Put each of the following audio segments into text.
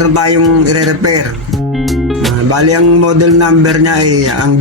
meron tayong i-repair. Bali ang model number niya ay ang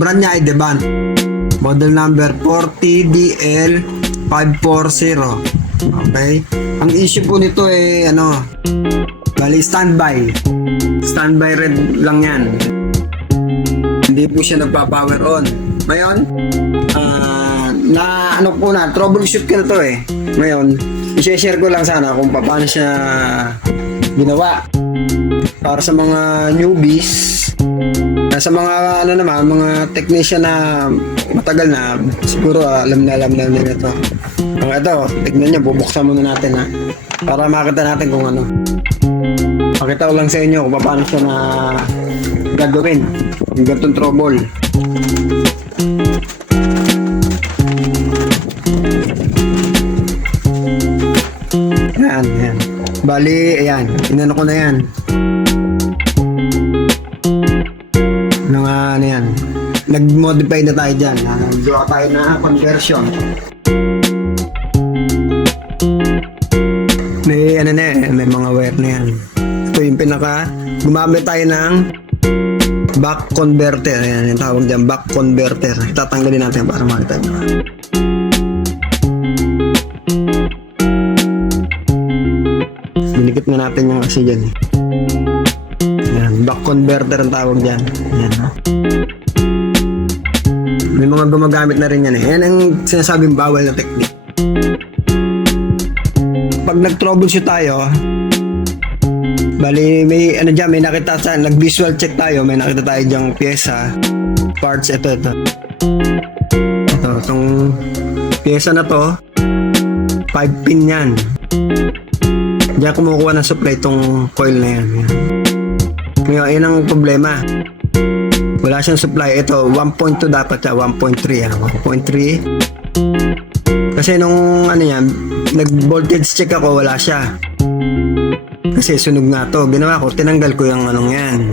brand niya ay Devant. Model number 40DL540. Okay? Ang issue po nito ay bali standby. Standby red lang yan. Hindi po siya nagpa-power on. Ngayon, troubleshoot ko na to eh. Ngayon, i-share ko lang sana kung paano siya ginawa. Para sa mga newbies, sa mga mga technician na matagal na, siguro alam na nila ito. Ito, tignan nyo, bubuksan muna natin para makita natin kung ano. Pakita ko lang sa inyo kung paano siya na gagawin yung ganitong trouble. Yan. Bali, ayan, inano ko na yan. Yan. Nag-modify na tayo dyan. Nagawa tayo na conversion. May may mga wire na yan. Ito yung gumamit tayo ng back converter. Ayan, yung tawag dyan, back converter. Tatanggalin natin para makita nyo. Dinikit na natin yung kasi dyan. Ayan, back converter ang tawag dyan. Ayan. May mga gumagamit na rin yan eh. Yan ang sinasabing bawal na technique. Pag nag-troubleshoot tayo, bali may may nakita sa nag-visual check tayo, may nakita tayo dyang pyesa, parts, ito. Itong pyesa na to, 5 pin yan. Diyan kumukuha ng supply itong coil na yan. Ngayon, yun ang problema. Wala siyang supply. Ito, 1.2 dapat siya. 1.3. 1.3. Kasi nung nag-voltage check ako, wala siya. Kasi sunog nga to. Ginawa ko, tinanggal ko yung yan.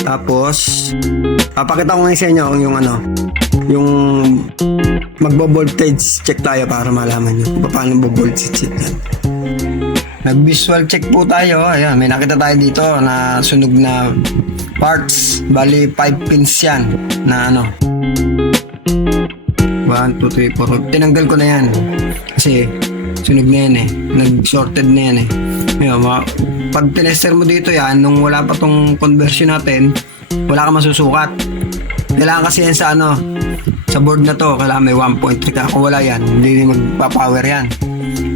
Tapos, papakita ko ngayon sa inyo yung magbo-voltage check tayo para malaman nyo paano bo-voltage check yan. Nag-visual check po tayo. Ayan, may nakita tayo dito na sunog na parts. Bali, 5 pins yan na 1, 2, 3, 4. Tinanggal ko na yan. Kasi sunog na yan eh. Nag-sorted na yan eh. Ngayon, pag tinester mo dito yan, nung wala pa tong conversion natin, wala ka masusukat. Kailangan kasi yan sa sa board na to. Kailangan may 1.3 ka. Kung wala yan, hindi magpa-power yan.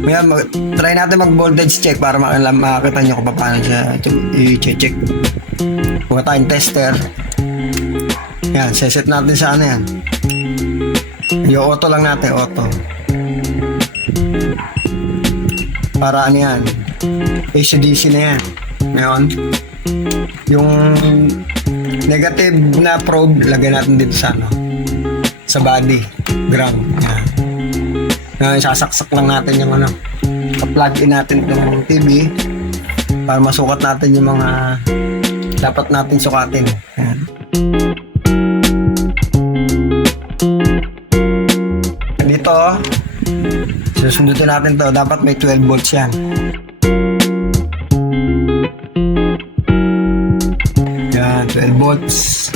Ngayon, try natin mag-voltage check para makita nyo kung paano siya i-check. Kuha tayong tester. Yan, set natin sa yan. Yung auto lang natin, auto. Para yan. AC/DC na yan. Ngayon, yung negative na probe, lagay natin dito sa sa body. Ground. Yan. Ngayon, sasaksak lang natin yung pa-plug in natin itong TV para masukat natin yung mga dapat natin sukatin. Ayan. Dito, susundutin natin to. Dapat may 12 volts yan. Yan, 12 volts.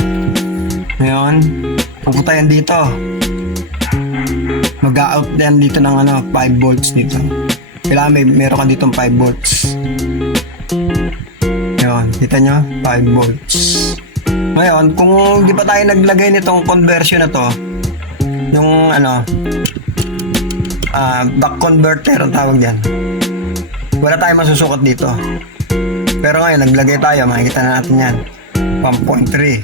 Ngayon, pupunta yan dito. Mag-out yan dito ng 5 volts dito. Kailangan meron ka ditong 5 volts. Yun, kita nyo? 5 volts. Ngayon, kung di pa tayo naglagay nitong conversion na to, yung back converter ang tawag dyan, wala tayong masusukat dito. Pero ngayon, naglagay tayo, makikita na natin yan. 1.3.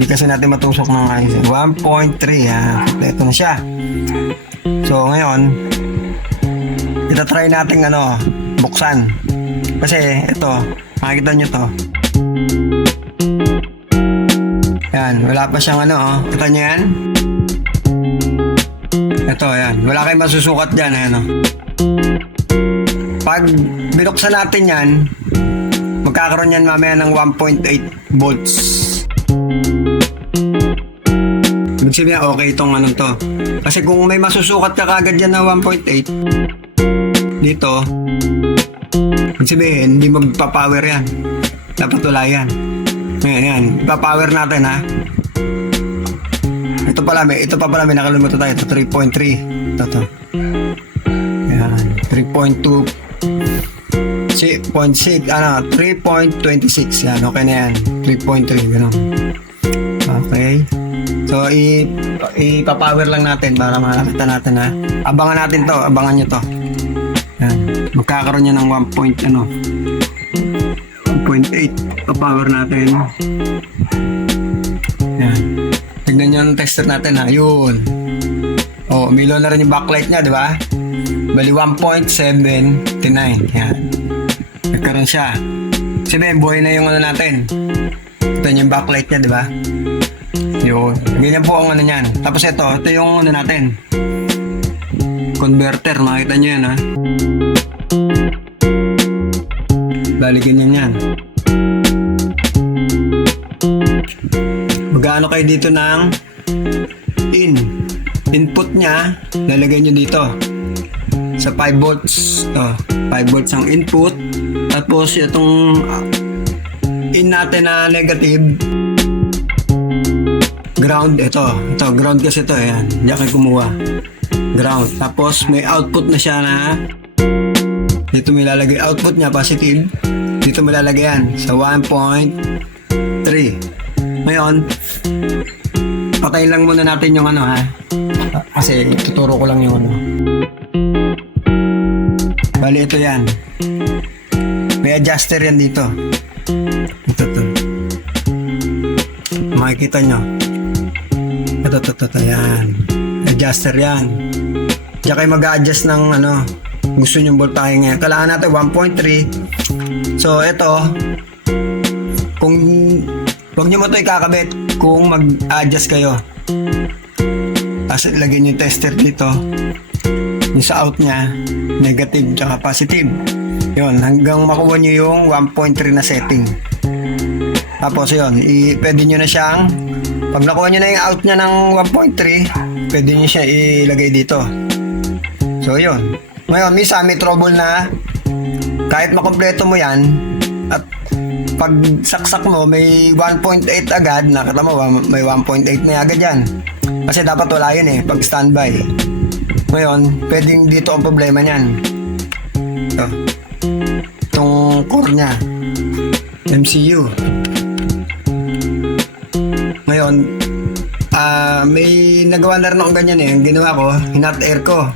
Hindi kasi natin matusok ng 1.3 ha. Ito na siya. So ngayon, itatry natin buksan. Kasi ito, makikita nyo to. Yan, wala pa siyang kita nyo yan? Ito, yan. Wala kayong masusukat dyan. Pag binuksan natin yan, magkakaroon yan mamaya ng 1.8 volts. Ibig sabihin okay itong anong to. Kasi kung may masusukat ka kagad dyan na 1.8 dito, ibig sabihin hindi magpa-power yan. Dapat wala yan. Ngayon yan, ipa-power natin ha. Ito pa pala may nakalimutan tayo. Ito 3.3. Ito. Yan, 3.2 0.6 3.26 yan, okay na yan. 3.3 gano'n. Okay, so ipapower lang natin para makakita natin ha. Abangan natin to, abangan nyo to. Yan, magkakaroon nyo ng 1.8 papower natin. Yan, tignan nyo ang tester natin ha. Yun, umilo na rin yung backlight nya, di ba? Bali 1.79. Yan, nagkaroon siya. Sabihin, buhay na yung ano natin. Ito yung backlight nya, di ba? Yun, ganyan po ang ano nyan. Tapos ito yung ano natin, converter, makita nyo yan ha. Bali ganyan yan. Magkano kayo dito ng input nya, lalagay nyo dito sa 5 volts. 5 volts ang input. Tapos itong in natin na negative, ground, ito ground kasi ito, ayan, diyan kayo kumuha ground. Tapos may output na siya na dito may lalagay output niya, positive. Dito may lalagay yan sa 1.3. Ngayon, patayin lang muna natin yung ano ha, kasi tuturo ko lang yung ano. Bali ito yan, may adjuster yan dito. Ito makikita nyo. Ito, yan. Adjuster yan. Diyan kayo mag-a-adjust ng ano, gusto nyo voltahe ngayon. Kailangan natin 1.3. So, ito, kung huwag nyo mo ito ikakabit kung mag-adjust kayo. Kasi lagyan nyo yung tester dito. Yung sa out nya, negative tsaka positive. Yun, hanggang makuha nyo yung 1.3 na setting. Tapos yun, pwede nyo na siyang, pag nakuha nyo na yung out nya ng 1.3, pwede nyo siya ilagay dito. So yun. Ngayon, minsan may trouble na kahit makompleto mo yan at pag saksak mo may 1.8 agad, nakita mo may 1.8 na agad yan. Kasi dapat wala yun pag standby. Ngayon, pwedeng dito ang problema niyan. Ito. Itong core nya, MCU. Ngayon, may nagawa na rin akong ganyan Ang ginawa ko, hinot air ko.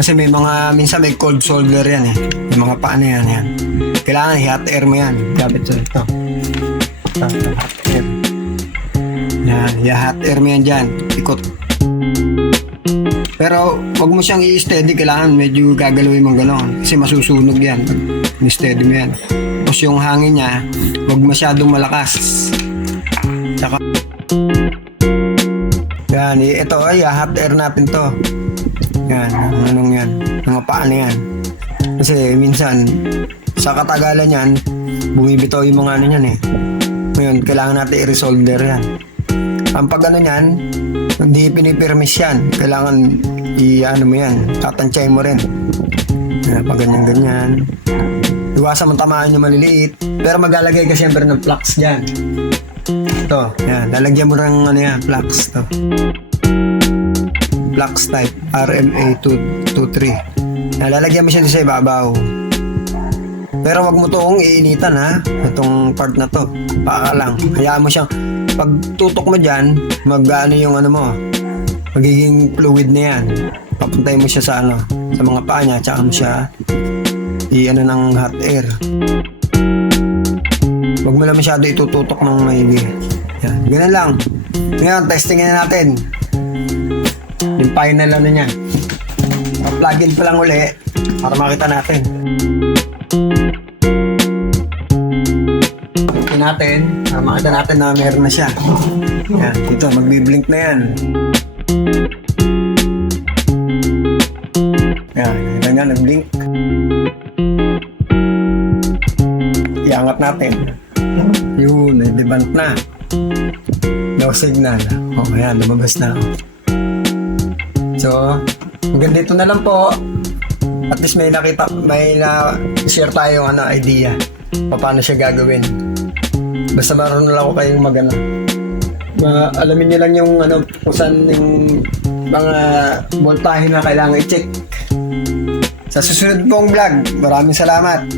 Kasi may mga, minsan may cold solder yan May mga paano yan. Kailangan hot air mo yan. Gamit ito. Hot air. Yan, hot air mo yan dyan. Ikot. Pero, wag mo siyang i-steady. Kailangan medyo gagalawin mong gano'n. Kasi masusunog yan. I-steady mo yan. Tapos yung hangin niya, wag masyadong malakas. Tsaka, yan, ito ay hot air natin to. Yan, anong yan, mga paano yan. Kasi minsan, sa katagalan yan, bumibitaw yung mga ano yan Ngayon, kailangan natin i-resolder yan. Ang pag ano yan, hindi pinipirmis yan. Kailangan i-ano mo yan, tatansyahin mo rin. Pag ganyan-ganyan. Iwasan mo tamaan yung maliliit. Pero maglalagay ka siyempre ng flux dyan. Ito, yan. Lalagyan mo ng ano yan, flux to. Flux type, RMA 223. Lalagyan mo siya sa ibabaw. Pero wag mo itong iinitan itong part na to. Paka lang. Hayaan mo siyang, pag tutok mo dyan, mag-ano yung ano mo, magiging fluid na yan. Papuntay mo siya sa ano, sa mga paa niya, tsaka mo siya i-ano ng hot air. Wag mo lang masyado itututok ng maigi. Yan, ganun lang. Ngayon, testingin na natin yung final ano niya. Pa-plug-in pa lang uli para makita natin. Ito natin, para makita natin na meron na siya. Yan, dito, magbiblink na yan. Yan, ito nga, nag-blink. Iangat natin. Yun, debunk na. No signal. Oh, ayan, lumabas na. So, hanggang dito na lang po. At least may na-share tayong idea paano siya gagawin. Basta marunong lang ako kayong alamin niyo lang yung kung saan yung mga voltahe na kailangan i-check. Sa susunod pong vlog, maraming salamat.